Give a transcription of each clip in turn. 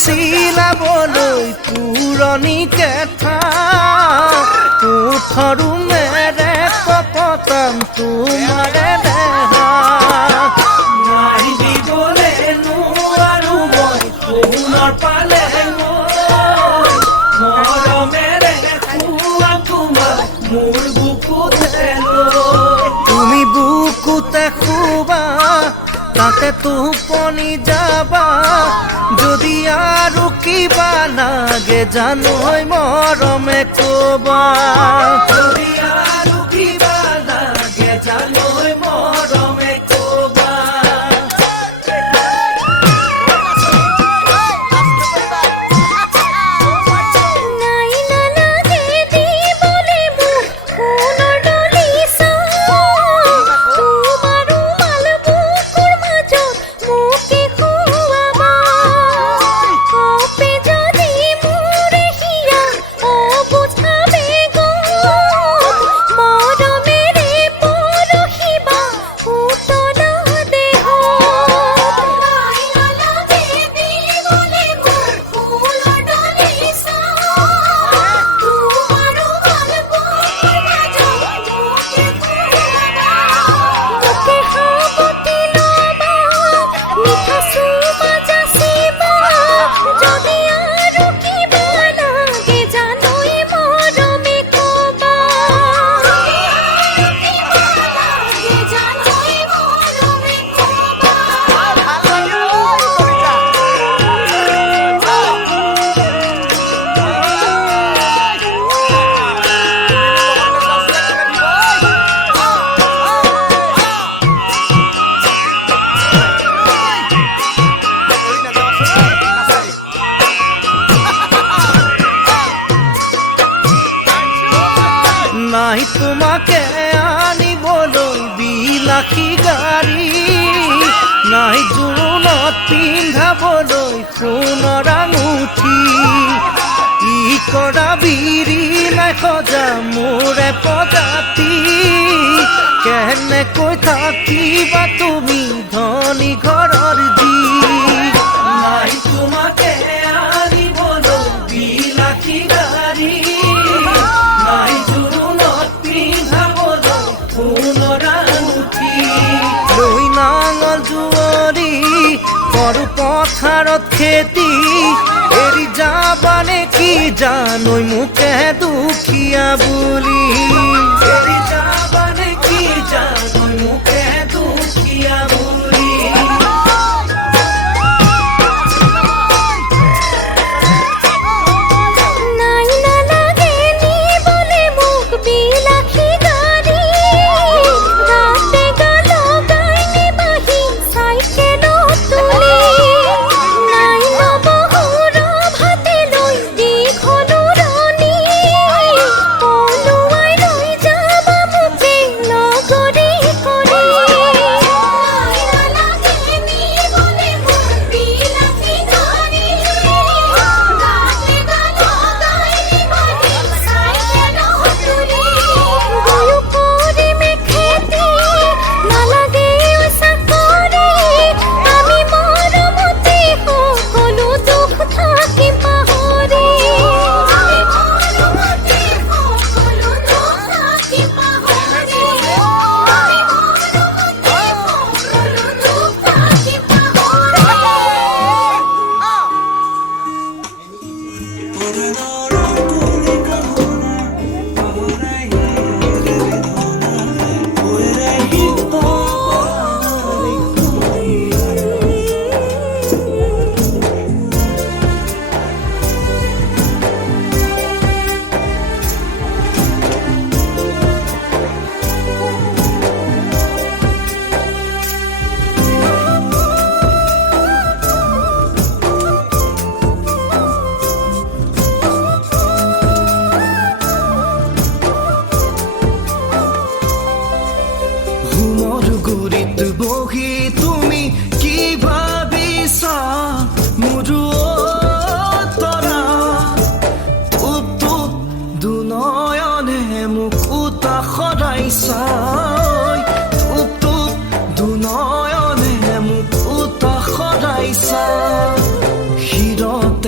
চিলাবলৈ পুৰণি কেথা কোঠৰু মেৰে কপতাম তোমাৰে দেহা নাই দিবলৈ নোৱাৰো মই পুনৰ পালে মৰমেৰে খুৱা তোমাক মোৰ বুকুতে তুমি বুকুতে শুবা তাতে টোপনি যাবা যদি আৰু কিবা লাগে জানোই মৰমে কবা যদি আৰু কিবা লাগে জানোই মৰমে কবা নাই তোমাকে আনিবলৈ বিলাসী গাড়ী নাই জোৰোণত পিন্ধাবলৈ সোণৰ আঙুঠি ই কৰা বিৰি নাই সজা মোৰে প্ৰজাতি কেনেকৈ থাকিবা তুমি ধনী ঘৰৰ যি নাই তোমাকে আনিবলৈ বিলাসী গাড়ী নাই লৈ নাঙল জুৱৰি কৰো পথাৰত খেতি এৰি যাবানে কি জানৈ মোকে দুখীয়া বুলি এৰি যাবানে কি জানৈ মোকে দুখীয়া বুলি বহি তুমি কি ভাবিছা মোৰ তৰা তুপ তুপ দুনয়নে মোক উতা সদাইছা তুপ তুপ দুনয়নে মোক উতা সদাইছা হিৰত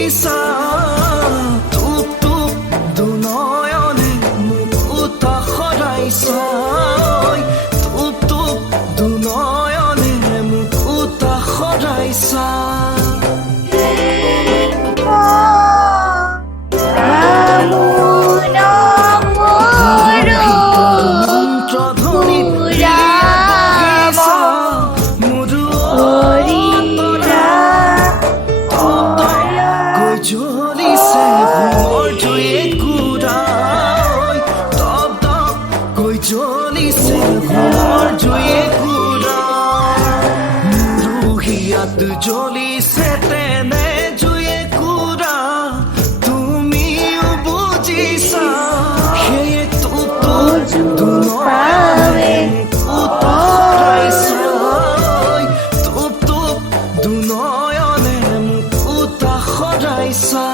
বুজিছা টুপ টুপ দুনয়নে মোক উতা সৰাইছা টুপ টুপ দুনয়নে মোক উতা সৰাইছা জ্বলিছে তেনে জুয়ে কুৰা তুমিও বুজিছা সেয়ে টুপ দুনয়নে উতা সৰাইছা টুপ টুপ দুনয়নে মোক উতা সৰাইছা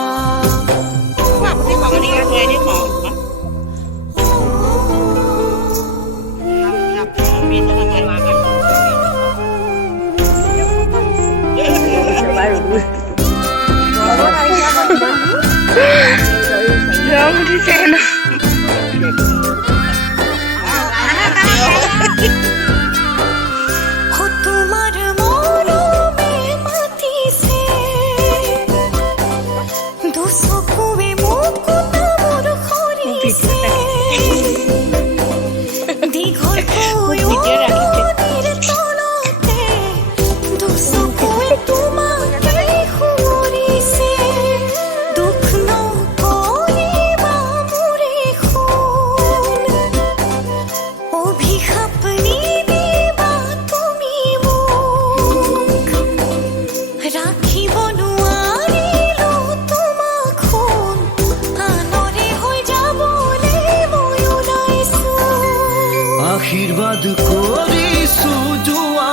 আশীৰ্বাদ কৰিছো যোৱা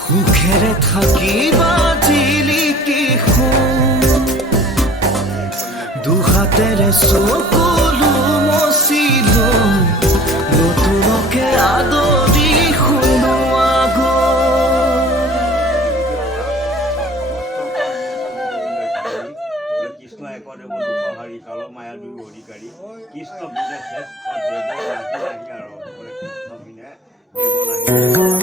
সুখেৰে থাকিবা জিলিকি দুহাতেৰে চকুলো মচিলো নতুনকে আদৰি শুনোৱা কৃষ্ণ একদেৱ দুপহাৰী কাল মায়া দুই অধিকাৰী কৃষ্ণ বিনে শ্ৰেষ্ঠ দেৱ ৰাতি আহি আৰু কৃষ্ণ বিনে দেৱ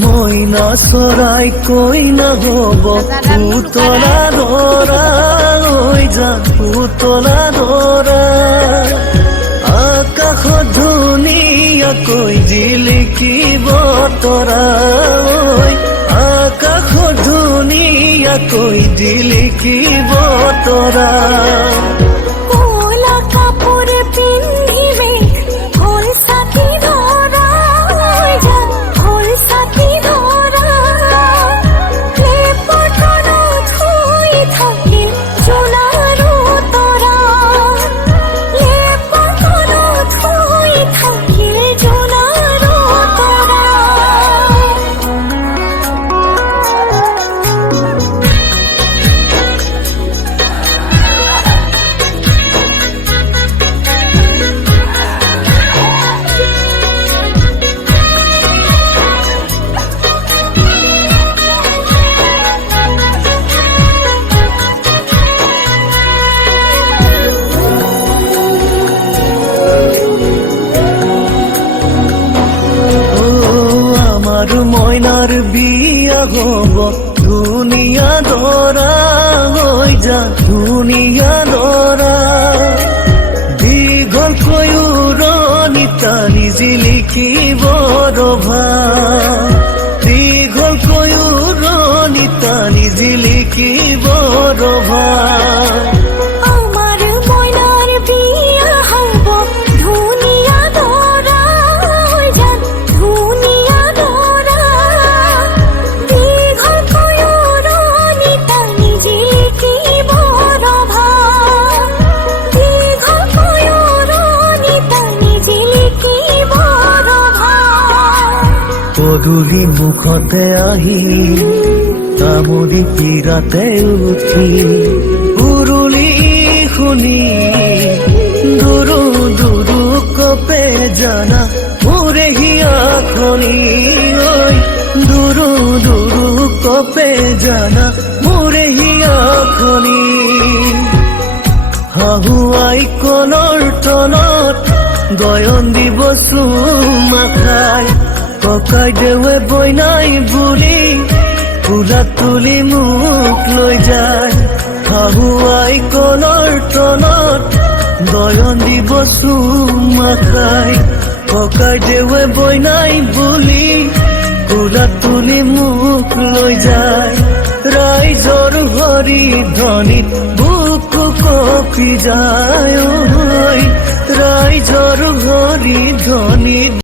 মইনা চৰাই কৈ নহ'ব পুতলা ধৰা হৈ যা পুতলা ধৰা আকাশত ধুনীয়াকৈ জিলিকিব তৰা আকাশত ধুনীয়াকৈ জিলিকিব তৰা মইনাৰ বিয়া হ'ব ধুনীয়া দৰা হৈ যা ধুনীয়া দৰা দীঘলকৈ উৰণি টানি জিলিকিব ৰভা দীঘলকৈ উৰণি টানি জিলিকিব ৰভা আমাৰ মইনাৰ বিয়া হব ধুনিয়া গধূলি মুখতে আহি তামুলি পীৰাতে উঠি উৰুলি শুনি দুৰু দুৰু কপে জানা মোৰে হিয়াখনি ঐ দুৰু দুৰু কপে জানা মোৰে হিয়াখনি হাহুৱাই কলৰ তলত গয়ন দিব চুমা খাই ককাই দেৱে বইনাই বুলি ফুলা তুলি মোক লৈ যায় হাহুৱাই কলৰ তলত গয়ন দিব চুমা খাই ককাই দেৱে বইনাই বুলি ফুলা তুলি মোক লৈ যায় ৰাইজৰ হৰি ধ্বনিত বুকু কঁপি যায় ৰাইজৰ হৰি ধ্বনিত